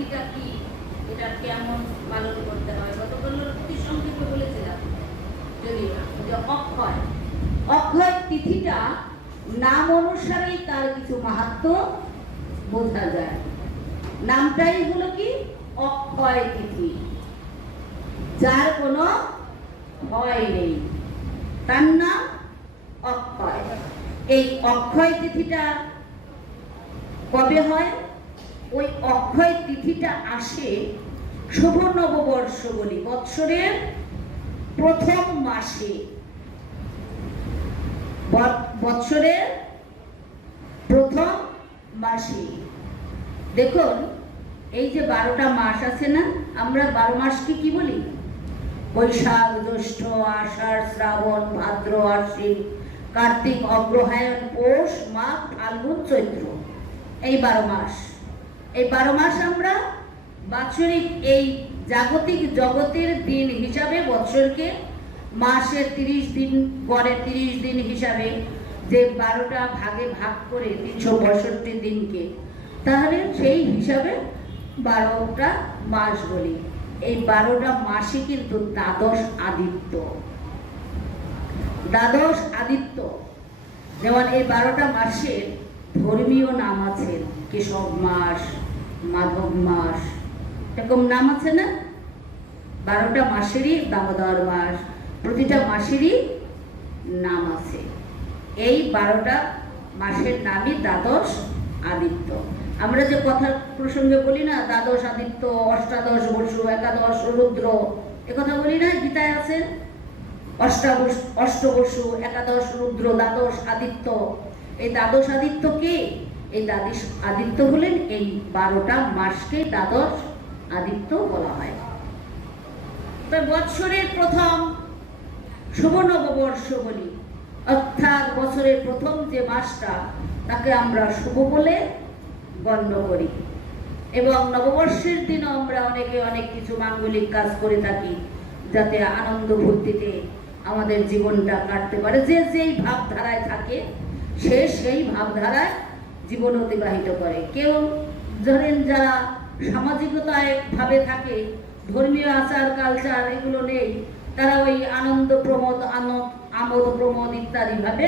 তিথিটা কি, এটা কেমন পালন করতে হয়, গতকাল অতি সংক্ষেপে বলেছিলাম। যদি যে অক্ষয় অক্ষয় তিথিটা নাম অনুসারেই তার কিছু মাহাত্ম্য বোঝা যায়। নামটাই হলো কি অক্ষয় তিথি, যার কোনো ভয় নেই, তার নাম অক্ষয়। এই অক্ষয় তিথিটা কবে হয়? ওই অক্ষয় তিথিটা আসে শুভ নববর্ষ বলি বৎসরের প্রথম মাসে, বৎসরের প্রথম মাসে। দেখুন এই যে 12টা মাস আছে না, আমরা 12 মাসকে কি বলি? বৈশাখ, জ্যৈষ্ঠ, আষাঢ়, শ্রাবণ, ভাদ্র, আশ্বিন, কার্তিক, অগ্রহায়ণ, পৌষ, মাঘ, ফাল্গুন, চৈত্র, এই 12 মাস। এই 12 মাস আমরা বাৎসরিক এই জাগতিক জগতের দিন হিসাবে বৎসরকে মাসের 30 দিন গড়ে 30 দিন হিসাবে যে 12টা ভাগে ভাগ করে 365 দিনকে, তাহলে সেই হিসাবে 12টা মাস বলি। এই 12টা মাসে কিন্তু দ্বাদশ আদিত্য, দ্বাদশ আদিত্য। যেমন এই 12টা মাসের ধর্মীয় নাম আছে, কেশব মাস, মাধব মাস, এরকম নাম আছে না? 12টা মাসেরই দামোদর মাস, প্রতিটা মাসেরই নাম আছে। এই 12টা মাসের নামই দ্বাদশ আদিত্য। আমরা যে কথার প্রসঙ্গে বলি না, দ্বাদশ আদিত্য, অষ্টাদশ বসু, একাদশ রুদ্র, এ কথা বলি না, গীতায় আছে অষ্টবসু, একাদশ রুদ্র, দ্বাদশ আদিত্য। এই দ্বাদশ আদিত্য কে? এই দ্বাদশ আদিত্য হলেন এই 12টা মাসকে দ্বাদশ আদিত্য বলা হয়। বৎসরের প্রথম শুভ নববর্ষ বলি, অর্থাৎ বছরের প্রথম যে মাসটা তাকে আমরা শুভ বলে গণ্য করি। এবং নববর্ষের দিনও আমরা অনেকে অনেক কিছু মাঙ্গলিক কাজ করে থাকি, যাতে আনন্দ ফুর্তিতে আমাদের জীবনটা কাটতে পারে। যে যেই ভাবধারায় থাকে সে সেই ভাবধারায় জীবন অতিবাহিত করে। কেউ ধরেন যারা সামাজিকতায় ভাবে থাকে, ধর্মীয় আচার কালচার এগুলো নেই, তারা ওই আনন্দ প্রমোদ, আমোদ প্রমোদ ইত্যাদি ভাবে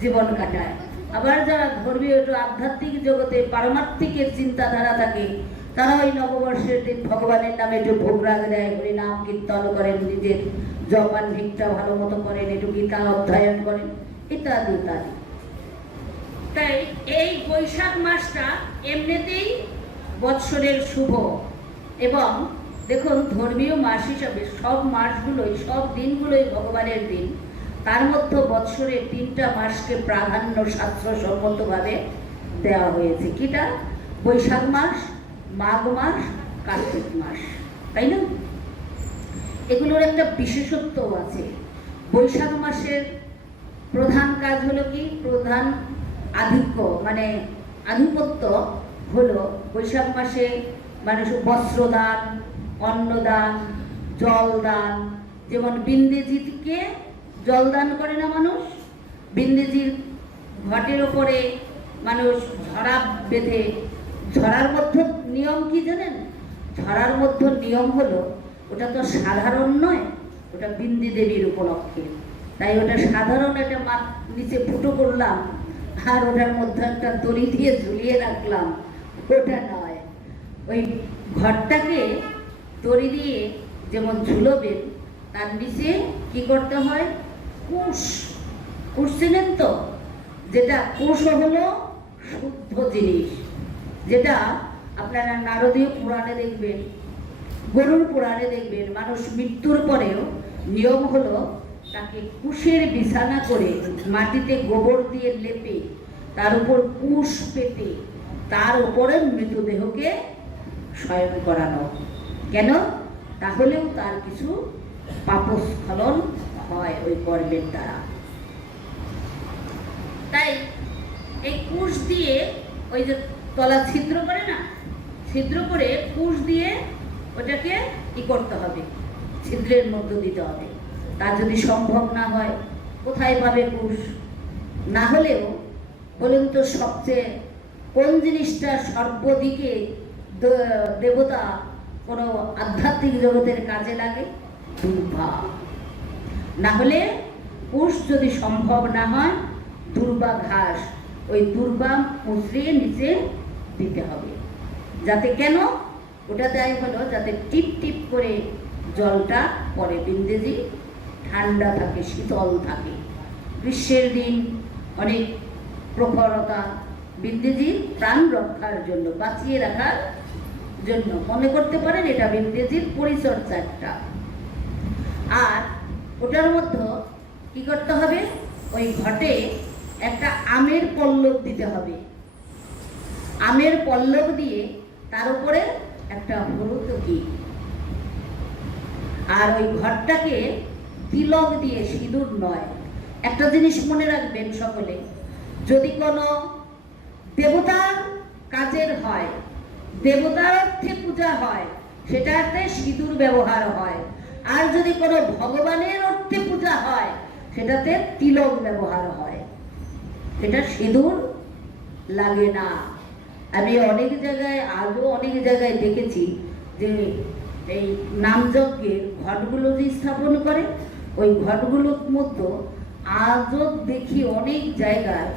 জীবন কাটায়। আবার যারা ধর্মীয় একটু আধ্যাত্মিক জগতে পারমার্থিকের চিন্তাধারা থাকে, তারা ওই নববর্ষের দিন ভগবানের নামে একটু ভোগ রাগ দেয়, হরি নাম কীর্তন করেন, নিজের জপান ভিক্ষা ভালো মতো করেন, একটু গীতা অধ্যয়ন করেন, ইত্যাদি ইত্যাদি। তাই এই বৈশাখ মাসটা এমনিতেই বৎসরের শুভ। এবং দেখুন ধর্মীয় মাস হিসাবে সব মাসগুলোই, সব দিনগুলোই ভগবানের দিন। তার মধ্যে বৎসরের 3টা মাসকে প্রাধান্য শাস্ত্রসম্মতভাবে দেওয়া হয়েছে। কিটা? বৈশাখ মাস, মাঘ মাস, কার্তিক মাস, তাই না? এগুলোর একটা বিশেষত্ব আছে। বৈশাখ মাসের প্রধান কাজ হলো কি? প্রধান আধিক্য মানে আধিপত্য হলো বৈশাখ মাসে মানুষ বস্ত্রদান, অন্নদান, জলদান। যেমন বিন্দেজিকে জলদান করে না মানুষ, বিন্দেজির ঘটের ওপরে মানুষ ঝরা বেঁধে, ঝরার মধ্যে নিয়ম কি জানেন? ঝরার মধ্যে নিয়ম হলো, ওটা তো সাধারণ নয়, ওটা বিন্দি দেবীর উপলক্ষে, তাই ওটা সাধারণ একটা নিচে ফুটো করলাম আর ওটার মধ্যে একটা দড়ি দিয়ে ঝুলিয়ে রাখলাম, ওটা নয়। ওই ঘরটাকে দড়ি দিয়ে যেমন ঝুলবেন, তার নিচে কি করতে হয়? কুশ, কুশ চেনেন তো? যেটা কুশ হলো শুদ্ধ জিনিস, যেটা আপনারা নারদীয় পুরাণে দেখবেন, গরুর পুরাণে দেখবেন, মানুষ মৃত্যুর পরেও নিয়ম হলো তাকে কুশের বিছানা করে মাটিতে গোবর দিয়ে লেপে তার উপর কুশ পেতে তার উপরে মৃতদেহকে শয়ন করানো। কেন? তাহলেও তার কিছু পাপস্খলন হয় ওই কর্মের দ্বারা। তাই এই কুশ দিয়ে ওই যে তলা ছিদ্র করে না, ছিদ্র করে কুশ দিয়ে ওটাকে কি করতে হবে? ছিদ্রের মধ্যে দিতে হবে। তা যদি সম্ভব না হয়, কোথায় পাবে কুশ? না হলেও বলুন তো, সবচেয়ে কোন জিনিসটা সর্বদিকে দেবতা কোনো আধ্যাত্মিক জগতের কাজে লাগে? দুর্বা। না হলে পুষ যদি সম্ভব না হয়, দুর্বা ঘাস, ওই দুর্বা মুচড়িয়ে নিচে দিতে হবে। যাতে কেন? ওটা দেয় হলো যাতে টিপ টিপ করে জলটা পরে বিন্দেজি ঠান্ডা থাকে, শীতল থাকে। গ্রীষ্মের দিন অনেক প্রখরতা, বিন্দেজির প্রাণ রক্ষার জন্য, বাঁচিয়ে রাখার জন্য মনে করতে পারেন এটা বিন্দেজির পরিচর্যা একটা। আর ওটার মধ্যে কি করতে হবে? ওই ঘটে একটা আমের পল্লব দিতে হবে। আমের পল্লব দিয়ে তার উপরে একটা হলুদ ঘি, আর ওই ঘরটাকে তিলক দিয়ে, সিঁদুর নয়। একটা জিনিস মনে রাখবেন সকলে, যদি কোনো দেবতার কাজের হয়, দেবতার অর্থে পূজা হয়, সেটাতে সিঁদুর ব্যবহার হয়। আর যদি কোনো ভগবানের অর্থে পূজা হয়, সেটাতে তিলক ব্যবহার হয়, সেটা সিঁদুর লাগে না। আমি অনেক জায়গায়, আজও অনেক জায়গায় দেখেছি যে এই নামযজ্ঞের ঘটগুলো যে স্থাপন করে, ওই ঘটগুলোর মধ্যে আজও দেখি অনেক জায়গায়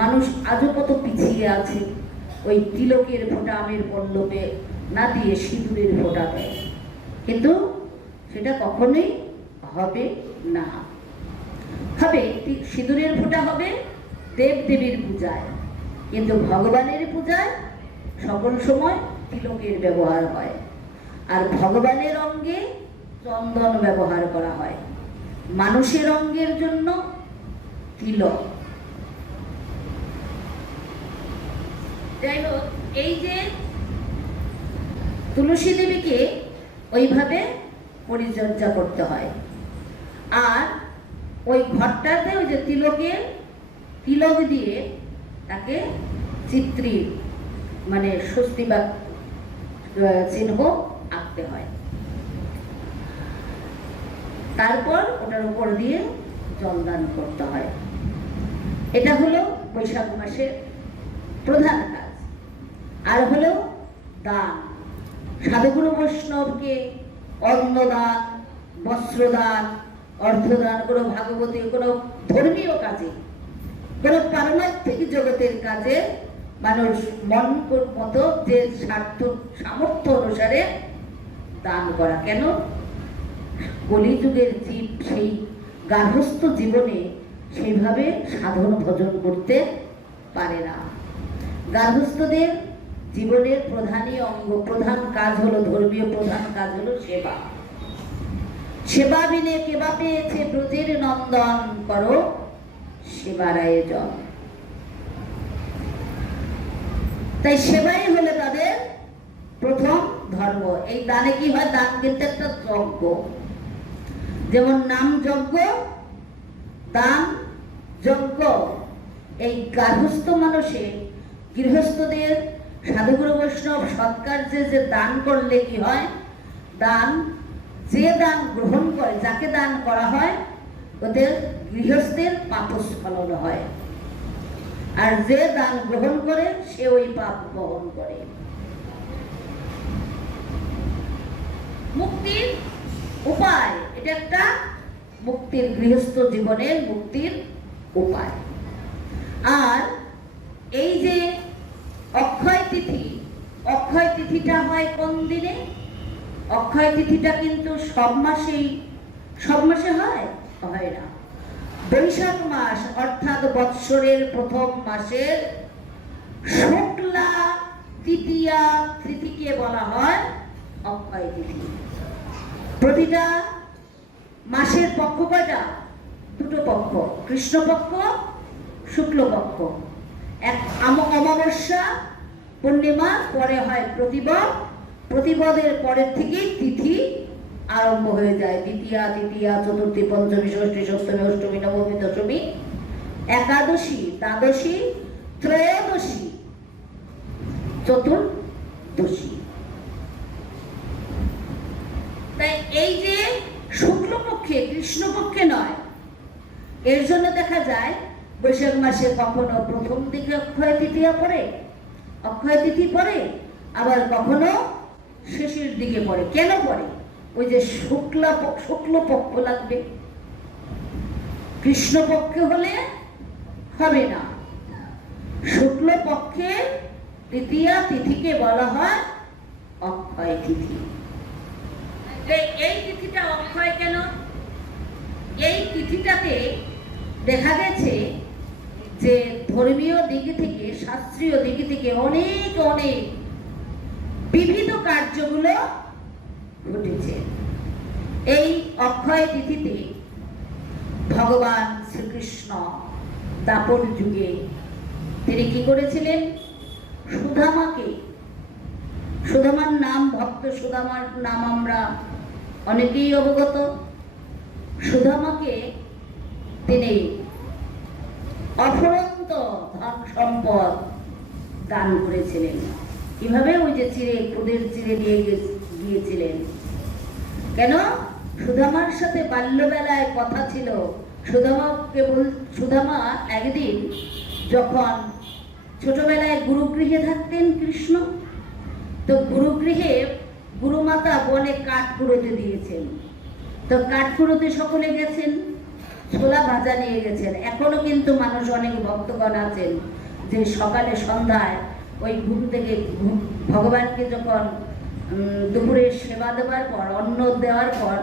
মানুষ আজও কত পিছিয়ে আছে, ওই তিলকের ফোঁটা আমের পল্লবে না দিয়ে সিঁদুরের ফোঁটা দেয়। কিন্তু সেটা কখনোই হবে না। হবে সিঁদুরের ফোঁটা হবে দেব দেবীর পূজায়, কিন্তু ভগবানের পূজায় সকল সময় তিলকের ব্যবহার হয়। আর ভগবানের অঙ্গে চন্দন ব্যবহার করা হয়, মানুষের অঙ্গের জন্য তিলক। যাই হোক, এই যে তুলসী দেবীকে ওইভাবে পরিচর্যা করতে হয়। আর ওই ঘরটাতে ওই যে তিলক দিয়ে তাকে চিত্রি, মানে স্বস্তি বা চিহ্ন আঁকতে হয়। তারপর ওটার উপর দিয়ে জলদান করতে হয়। এটা হলো বৈশাখ মাসের প্রধান কাজ। আর হলো দান। সাধুগুরু বৈষ্ণবকে অন্নদান, বস্ত্রদান, অর্থদান, কোনো ভাগবতী, কোনো ধর্মীয় কাজে, কোনো পারমার্থিক জগতের কাজে মানুষ মন মতো যে সামর্থ্য অনুসারে দান করা। কেন? কলিযুগের জীব সেই গার্হস্থ্য জীবনে সেইভাবে সাধন ভজন করতে পারে না। গার্হস্থ্যদের জীবনের প্রধানই অঙ্গ, প্রধান কাজ হলো, ধর্মীয় প্রধান কাজ হলো সেবা। সেবা বিনে কেবা পেয়েছে ব্রজের নন্দন, করো সেবার আয়োজন। তাই সেবাই হলো তাদের প্রথম ধর্ম। এই দানে কি হয়? দান কিন্তু একটা যজ্ঞ, যেমন নাম যজ্ঞ, দান যজ্ঞ। এই গার্হস্থ্য মানুষে গৃহস্থদের সাধুগুরু বৈষ্ণব সৎকার্যে যে দান করলে কি হয়? দান, যে দান গ্রহণ করে, যাকে দান করা হয়, ওদের গৃহস্থের পাপস্খলন হয়। আর যে দান গ্রহণ করে সে ওই পাপ বহন করে। মুক্তির উপায়, এটা একটা মুক্তির, গৃহস্থ জীবনের মুক্তির উপায়। আর এই যে অক্ষয় তিথি, অক্ষয় তিথিটা হয় কোন দিনে? অক্ষয় তিথিটা কিন্তু সব মাসে হয় না। বৈশাখ মাস অর্থাৎ বৎসরের প্রথম মাসের শুক্লা তৃতীয়া তিথিকে বলা হয় অক্ষয় তিথি। প্রতিটা মাসের পক্ষ কয়টা? দুটো পক্ষ, কৃষ্ণপক্ষ, শুক্লপক্ষ। এক অমাবস্যা পূর্ণিমা, পরে হয় প্রতিপদ, প্রতিপদের পরের থেকে তিথি আরম্ভ হয়ে যায়। দ্বিতীয়া, তৃতীয়া, চতুর্থী, পঞ্চমী, ষষ্ঠী, সপ্তমী, অষ্টমী, নবমী, দশমী, একাদশী, দ্বাদশী, ত্রয়োদশী, চতুর্দশী। তাই এই যে শুক্লপক্ষে, কৃষ্ণপক্ষে নয়, এর জন্য দেখা যায় বৈশাখ মাসে কখনো প্রথম দিকে অক্ষয় তৃতীয়া পড়ে, অক্ষয় তিথি পড়ে, আবার কখনো শেষের দিকে পড়ে। কেন পড়ে? ওই যে শুক্ল পক্ষ লাগবে, কৃষ্ণ পক্ষে হলে হবে না। শুক্ল পক্ষে তৃতীয়া তিথিকে বলা হয় অক্ষয় তিথি। এই তিথিটা অক্ষয় কেন? এই তিথিটাতে দেখা গেছে যে ধর্মীয় দিক থেকে, শাস্ত্রীয় দিক থেকে অনেক অনেক বিবিধ কার্যগুলো ঘটেছে। এই অক্ষয় তিথিতে ভগবান শ্রীকৃষ্ণ দাপর যুগে তিনি কি করেছিলেন? সুদামার নাম, ভক্ত সুদামার নাম আমরা অনেকেই অবগত। সুদামাকে তিনি অফুরন্ত ধন সম্পদ দান করেছিলেন। কিভাবে? ওই যে ক্রোধের চিরে নিয়ে গিয়েছিলেন। কেন? সুদামার সাথে বাল্যবেলায় কথা ছিল। সুদামা একদিন যখন ছোটবেলায় গুরুগৃহে থাকতেন কৃষ্ণ, তো গুরুগৃহে গুরুমাতা বনে কাঠ কুড়োতে দিয়েছেন। তো কাঠ কুড়োতে সকলে গেছেন, ছোলা ভাজা নিয়ে গেছেন। এখনো কিন্তু মানুষ, অনেক ভক্তগণ আছেন যে সকালে সন্ধ্যায় ওই ঘুম থেকে ভগবানকে যখন দুপুরে সেবা দেওয়ার পর, অন্ন দেওয়ার পর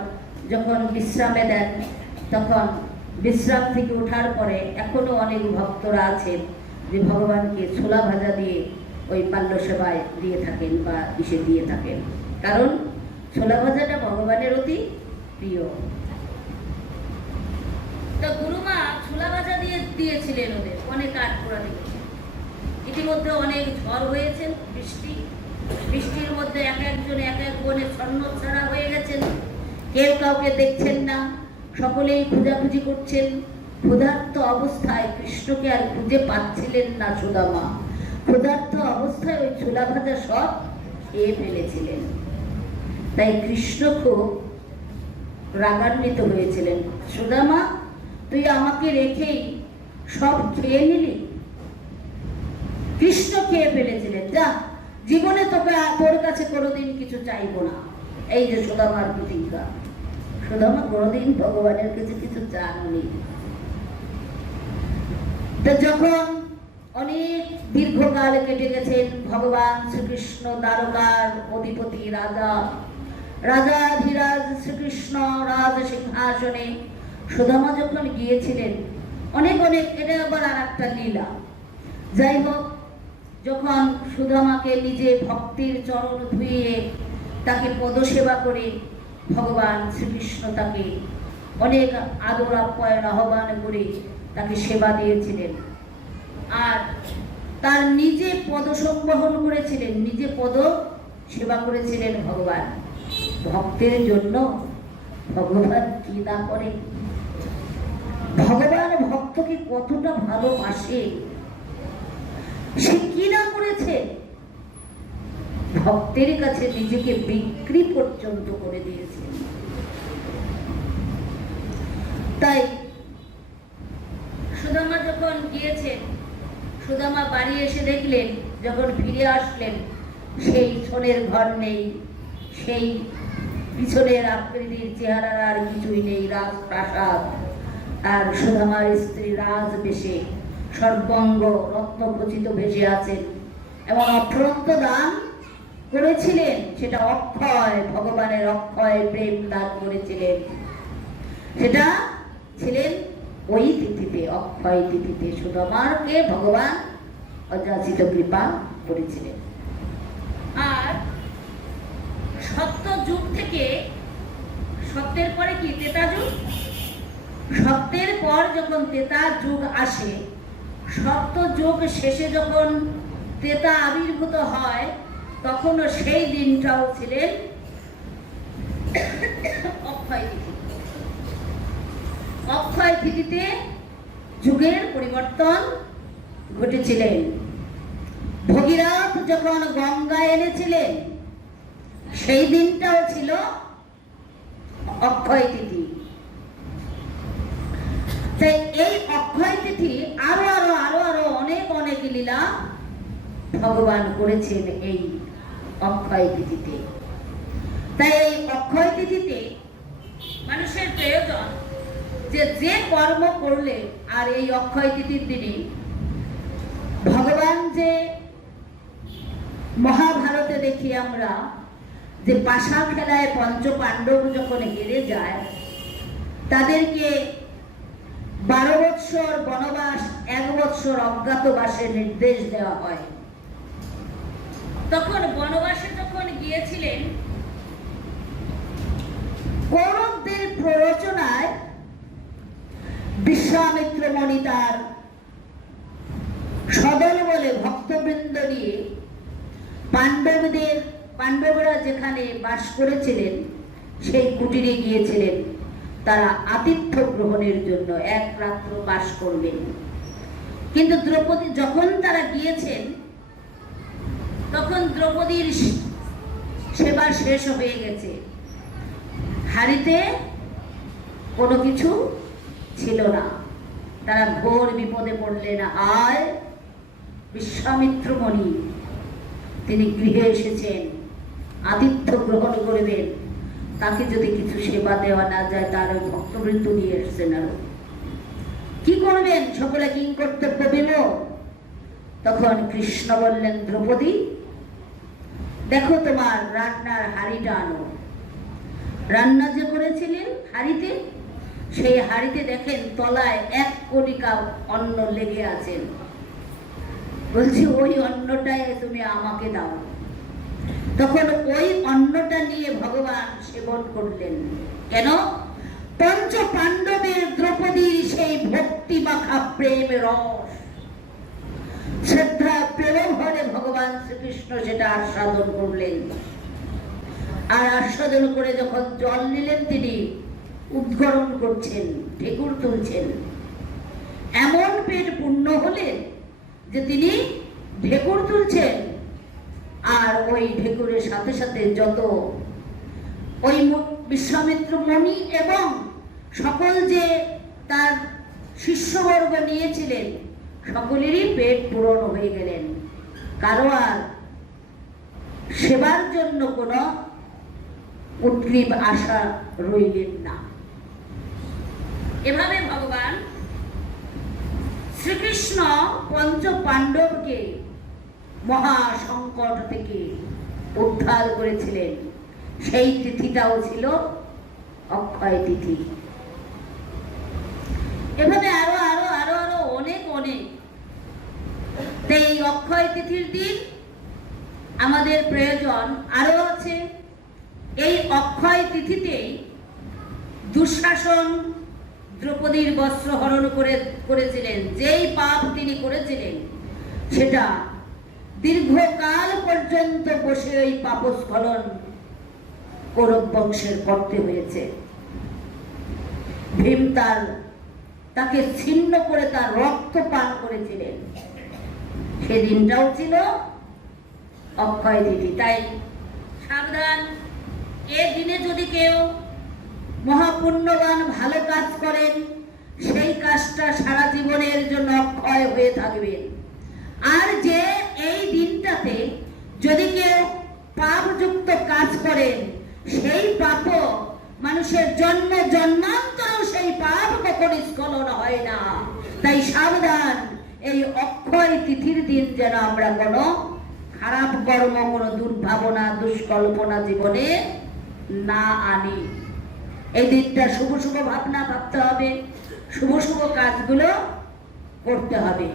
যখন বিশ্রামে দেন, তখন বিশ্রাম থেকে ওঠার পরে এখনো অনেক ভক্তরা আছেন যে ভগবানকে ছোলা ভাজা দিয়ে ওই বাল্য সেবায় দিয়ে থাকেন বা ইসে দিয়ে থাকেন। কারণ ছোলা ভাজাটা ভগবানের অতি প্রিয়। তো গুরুমা ছোলা ভাজা দিয়েছিলেন ওদের, অনেক কাঠ পোড়া দিয়েছে। ইতিমধ্যে অনেক ঝড় হয়েছে, বৃষ্টির মধ্যে এক একজন এক এক বনে ছন্নছাড়া হয়ে গেছেন, কেউ কাউকে দেখছেন না, সকলেই খোঁজাখুঁজি করছেন। ক্ষুধার্ত অবস্থায় কৃষ্ণকে আর খুঁজে পাচ্ছিলেন না সুদামা। ক্ষুধার্ত অবস্থায় ওই ছোলা ভাজা সব খেয়ে ফেলেছিলেন। তাই কৃষ্ণ খুব রাগান্বিত হয়েছিলেন। সুদামা, তুই আমাকে রেখেই সব খেয়ে নিলি। কৃষ্ণ খেয়ে ফেলেছিলেন, যা, জীবনে তোর কাছে কোনোদিন কিছু চাইবো না। এই যে সুদামার প্রতিজ্ঞা। সুদামা কোনোদিন ভগবানের কাছে কিছু চাননি। তো যখন অনেক দীর্ঘকাল কেটে গেছেন, ভগবান শ্রীকৃষ্ণ দ্বারকার অধিপতি রাজাধিরাজ শ্রীকৃষ্ণ রাজ সিংহাসনে সুদামা যখন গিয়েছিলেন, অনেক এটা আবার আর একটা লীলা। যাই হোক, যখন সুদামাকে নিজে ভক্তির চরণ ধুইয়ে তাকে পদসেবা করে ভগবান শ্রীকৃষ্ণ তাকে অনেক আদর আপ্যায়ন আহ্বান করে তাকে সেবা দিয়েছিলেন। আর তার নিজে পদ সংবহন করেছিলেন, নিজে পদ সেবা করেছিলেন ভগবান। ভক্তের জন্য ভগবান কি না করে! ভগবান ভক্তকে কতটা ভালোবাসে, সে কি না করেছে! ভক্তের কাছে নিজেকে বিক্রি পর্যন্ত করে দিয়েছে। তাই সুদামা যখন গিয়েছেন, সুদামা বাড়ি এসে দেখলেন, যখন ফিরে আসলেন, সেই সোনের ঘর নেই, সেই পিছনের আকৃতির চেহারার আর কিছুই নেই, রাজপ্রাসাদ। আর সুদামার স্ত্রী রাজবেশে সর্বাঙ্গ রত্নখচিত ভেসে আছেন এবং অফুরন্ত দান করেছিলেন। সেটা অক্ষয়, ভগবানের অক্ষয় প্রেম দান করেছিলেন। সেটা ছিলেন ওই তিথিতে, অক্ষয় তিথিতে সুদামাকে ভগবান অযাচিত কৃপা করেছিলেন। আর সত্য যুগ থেকে, সত্যের পরে কি ত্রেতা যুগ, সত্যের পর যখন ত্রেতা যুগ আসে, সত্য যুগ শেষে যখন ত্রেতা আবির্ভূত হয়, তখনও সেই দিনটাও ছিলেন অক্ষয় তিথি। অক্ষয় তিথিতে যুগের পরিবর্তন ঘটেছিলেন। ভগীরথ যখন গঙ্গা এনেছিলেন, সেই দিনটাও ছিল অক্ষয় তিথি। তাই এই অক্ষয় তিথি আরো আরো আরো আরো অনেক অনেক লীলা ভগবান করেছেন এই অক্ষয় তিথিতে। তাই এই অক্ষয় তিথিতে মানুষের প্রয়োজন যে কর্ম করলে, আর এই অক্ষয় তিথির দিনে ভগবান যে মহাভারতে দেখি আমরা যে পাশা খেলায় পঞ্চ পাণ্ডব যখন হেরে যায়, তাদেরকে 12 বৎসর বনবাস, 1 বৎসর অজ্ঞাতবাসের নির্দেশ দেওয়া হয়। তখন বনবাসে যখন গিয়েছিলেন, কৌরবদের প্ররোচনায় বিশ্বামিত্র মুনি তার সদল বলে ভক্তবৃন্দ নিয়ে পাণ্ডবরা যেখানে বাস করেছিলেন সেই কুটিরে গিয়েছিলেন তারা আতিথ্য গ্রহণের জন্য, 1 রাত্র বাস করবেন। কিন্তু দ্রৌপদী যখন তারা গিয়েছেন তখন দ্রৌপদীর সেবা শেষ হয়ে গেছে, হাড়িতে কোনো কিছু ছিল না। তারা ঘোর বিপদে পড়লেন। আর বিশ্বামিত্র মুনি তিনি গৃহে এসেছেন, আতিথ্য গ্রহণ করবেন, তাকে যদি কিছু সেবা দেওয়া না যায়, তার ভক্তবৃন্দ নিয়ে এসছেন, আরো কি করবেন? সকলে কিং কর্তব্য বিমূঢ়। তখন কৃষ্ণ বললেন, দ্রৌপদী দেখো তোমার রান্নার হাড়িটা আনো। রান্না যে করেছিলেন হাড়িতে, সেই হাড়িতে দেখেন তলায় 1 কণিকা অন্ন লেগে আছেন। বলছি ওই অন্নটাই তুমি আমাকে দাও। তখন ওই অন্নটা নিয়ে ভগবান সেবন করলেন। কেন? পঞ্চ পাণ্ডবের দ্রৌপদীর সেই ভক্তি মাখা প্রেম রস, শ্রদ্ধা প্রেম ভরে ভগবান শ্রীকৃষ্ণ সেটা আস্বাদন করলেন। আর আস্বাদন করে যখন জল নিলেন, তিনি উদ্গরণ করছেন, ঢেকুর তুলছেন। এমন পেট পূর্ণ হলেন যে তিনি ঢেকুর তুলছেন, আর ওই ঢেকুরের সাথে সাথে যত ওই বিশ্বামিত্র মুনি এবং সকল যে তার শিষ্যবর্গ নিয়েছিলেন সকলেরই পেট পূরণ হয়ে গেলেন। কারো আর সেবার জন্য কোনো উদ্গ্রীব আশা রইলেন না। এভাবে ভগবান শ্রীকৃষ্ণ পঞ্চ পাণ্ডবকে মহা সংকট থেকে উদ্ধার করেছিলেন। সেই তিথিটাও ছিল অক্ষয় তিথি। এভাবে আরো আরো আরো আরো অনেক অনেক। এই অক্ষয় তিথির দিন আমাদের প্রয়োজন আরো আছে। এই অক্ষয় তিথিতেই দুঃশাসন দ্রৌপদীর বস্ত্র হরণ করেছিলেন। যেই পাপ তিনি করেছিলেন সেটা দীর্ঘকাল পর্যন্ত বসে ওই পাপস্খলন কৌরব বংশের করতে হয়েছে। ভীম তাকে ছিন্ন করে তার রক্ত পান করেছিলেন। সেদিনটাও ছিল অক্ষয় তিথি। তাই সাবধান, এ দিনে যদি কেউ মহাপুণ্যবান ভালো কাজ করেন, সেই কাজটা সারা জীবনের জন্য অক্ষয় হয়ে থাকবে। আর যে এই দিনটাতে যদি কেউ পাপযুক্ত কাজ করেন, সেই পাপ মানুষের জন্ম জন্মান্তরেও সেই পাপ কখনো স্খলন হয় না। তাই সাবধান, এই অক্ষয় তিথির দিন যেন আমরা কোনো খারাপ কর্ম, কোনো দুর্ভাবনা, দুষ্কল্পনা জীবনে না আনি। এই দিনটা শুভ শুভ ভাবনা ভাবতে হবে, শুভ শুভ কাজগুলো করতে হবে।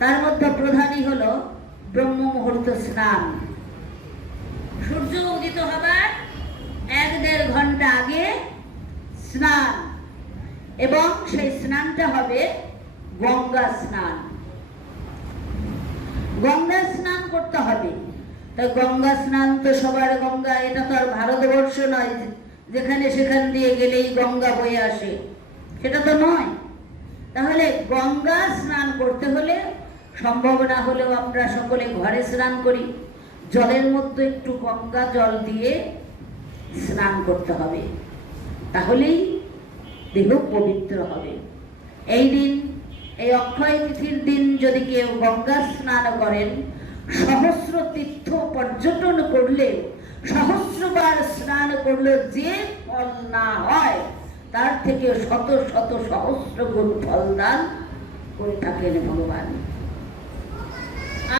তার মধ্যে প্রধানই হলো ব্রহ্ম মুহূর্ত স্নান। সূর্য উদিত হবার 1-1.5 ঘন্টা আগে স্নান, এবং সেই স্নানটা হবে গঙ্গা স্নান। গঙ্গা স্নান করতে হবে। তাই গঙ্গা স্নান তো সবার গঙ্গা, এটা তো আর ভারতবর্ষ নয় যেখানে সেখান দিয়ে গেলেই গঙ্গা বয়ে আসে, সেটা তো নয়। তাহলে গঙ্গা স্নান করতে হলে সম্ভব না হলেও আমরা সকলে ঘরে স্নান করি। জলের মধ্যে একটু গঙ্গা জল দিয়ে স্নান করতে হবে, তাহলেই দেহ পবিত্র হবে। এই দিন, এই অক্ষয় তিথির দিন যদি কেউ গঙ্গা স্নান করেন, সহস্র তীর্থ পর্যটন করলে, সহস্রবার স্নান করলে যে ফল না হয়, তার থেকে শত শত সহস্র গুণ ফল দান করে থাকেন ভগবান।